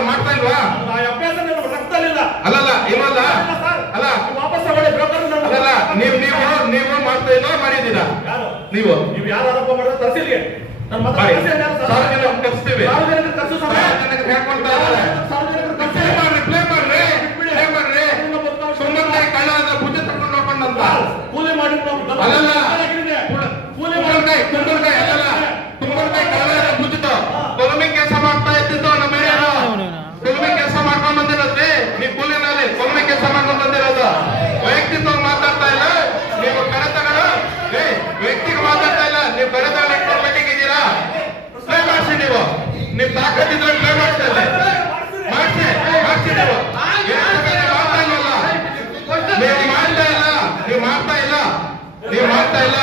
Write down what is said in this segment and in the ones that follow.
ಮಾಡ್ತಾ ಇಲ್ವಾ? ಅಭ್ಯಾಸ ರಕ್ತಲಿಲ್ಲ ಅಲ್ಲಲ್ಲ ಏನಲ್ಲ ಅಲ್ಲ ವಾಪಸ್ ಅಲ್ಲಲ್ಲ ನೀವು ನೀವು ನೀವು ಮಾಡ್ತಾ ಇಲ್ವಾ ಮಾಡಿದ್ದೀರಾ? ನೀವು. ನೀವು ಯಾರು ಆರೋಪ ಮಾಡಿದ್ರೆ ತಹಸೀಲ್ಗೆ ನನ್ನ ಮತ ಸಾರ್ವಜನಿಕ ಕರೆಸ್ತೀವಿ. ಸಾರ್ವಜನಿಕ ಕರೆಸು ಸಾರ್ವಜನಿಕ ಸಾರ್ವಜನಿಕ ಮಾಡ್ಸಿದೆವು ನೀವು ತಾಕತ್ತಿದ್ರೆ ಪ್ಲೇ ಮಾಡ್ತೇವೆ ಮಾಡ್ಸಿ ಮಾಡ್ಸಿದೆವು ನೀವು ಮಾಡ್ತಾ ಇಲ್ಲ, ನೀವು ಮಾಡ್ತಾ ಇಲ್ಲ, ನೀವು ಮಾಡ್ತಾ ಇಲ್ಲ.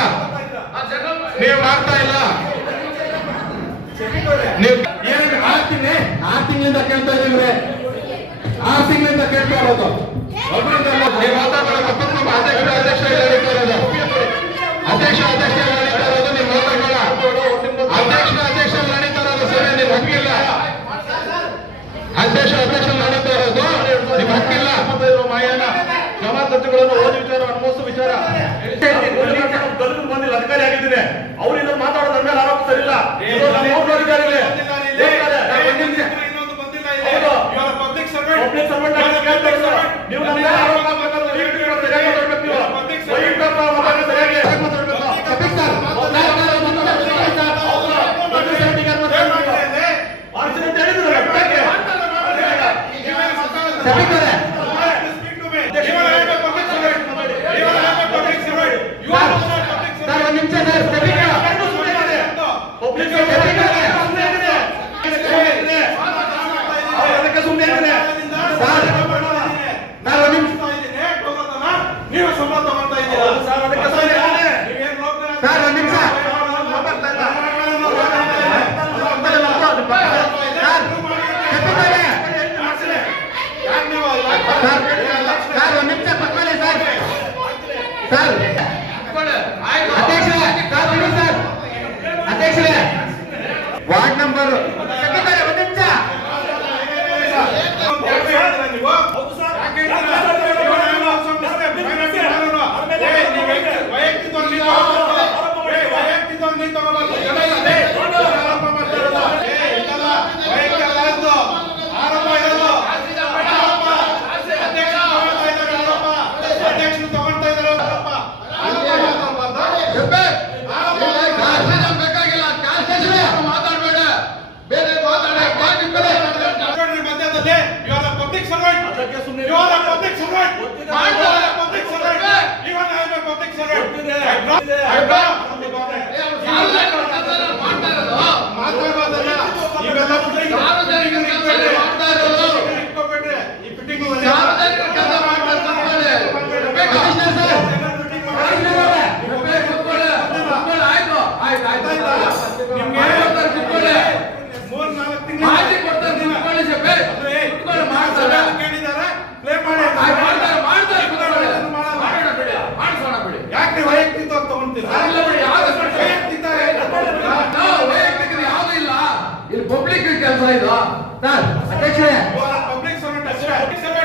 ನೀವು ಮಾಡ್ತಾ ಇಲ್ಲ. ನೀವು ಏನಿದೆ ಆರು ತಿಂಗ್ಳಿ ಆರು ತಿಂಗಳಿಂದ ಕೇಳ್ತಾ ಇದ್ದೀವ್ರೆ ಆರು ತಿಂಗಳಿಂದ ಕೇಳ್ತಾ ಇರೋದು. ಒಬ್ಬರಿಂದ ಅಧ್ಯಕ್ಷ ಅಧ್ಯಕ್ಷ ನಡೆಯುತ್ತೆ ಹೋಗು ನಿಮ್ಮ ಹಕ್ಕಿಲ್ಲ. ಮಾಯನ ಜಮಾ ಖರ್ಚುಗಳನ್ನು ವಿಚಾರ ಅನುಭವಿಸುವ ವಿಚಾರ. ಗಲ್ಲು ಬಂದಿಲ್ಲ ಅಧಿಕಾರಿ ಆಗಿದ್ದೇನೆ. ಅವ್ರು ಇದನ್ನ ಮಾತಾಡೋದು ನನ್ನ ಮೇಲೆ ಆರೋಪ ಸರಿಲ್ಲ ಪಬ್ಲಿಕ್ ಸರ್ವೆಂಟ್ ನೀವು ನನ್ನ ಆರೋಪ Everybody. তাই ಅದಕ್ಕೆ ಸುಮ್ಮನೆ you are public servant you are public servant even I am a public ಮೂರ್ ನಾಲ್ಕು ತಿಂಗಳು Sir, sir, attention. You are a public servant as well.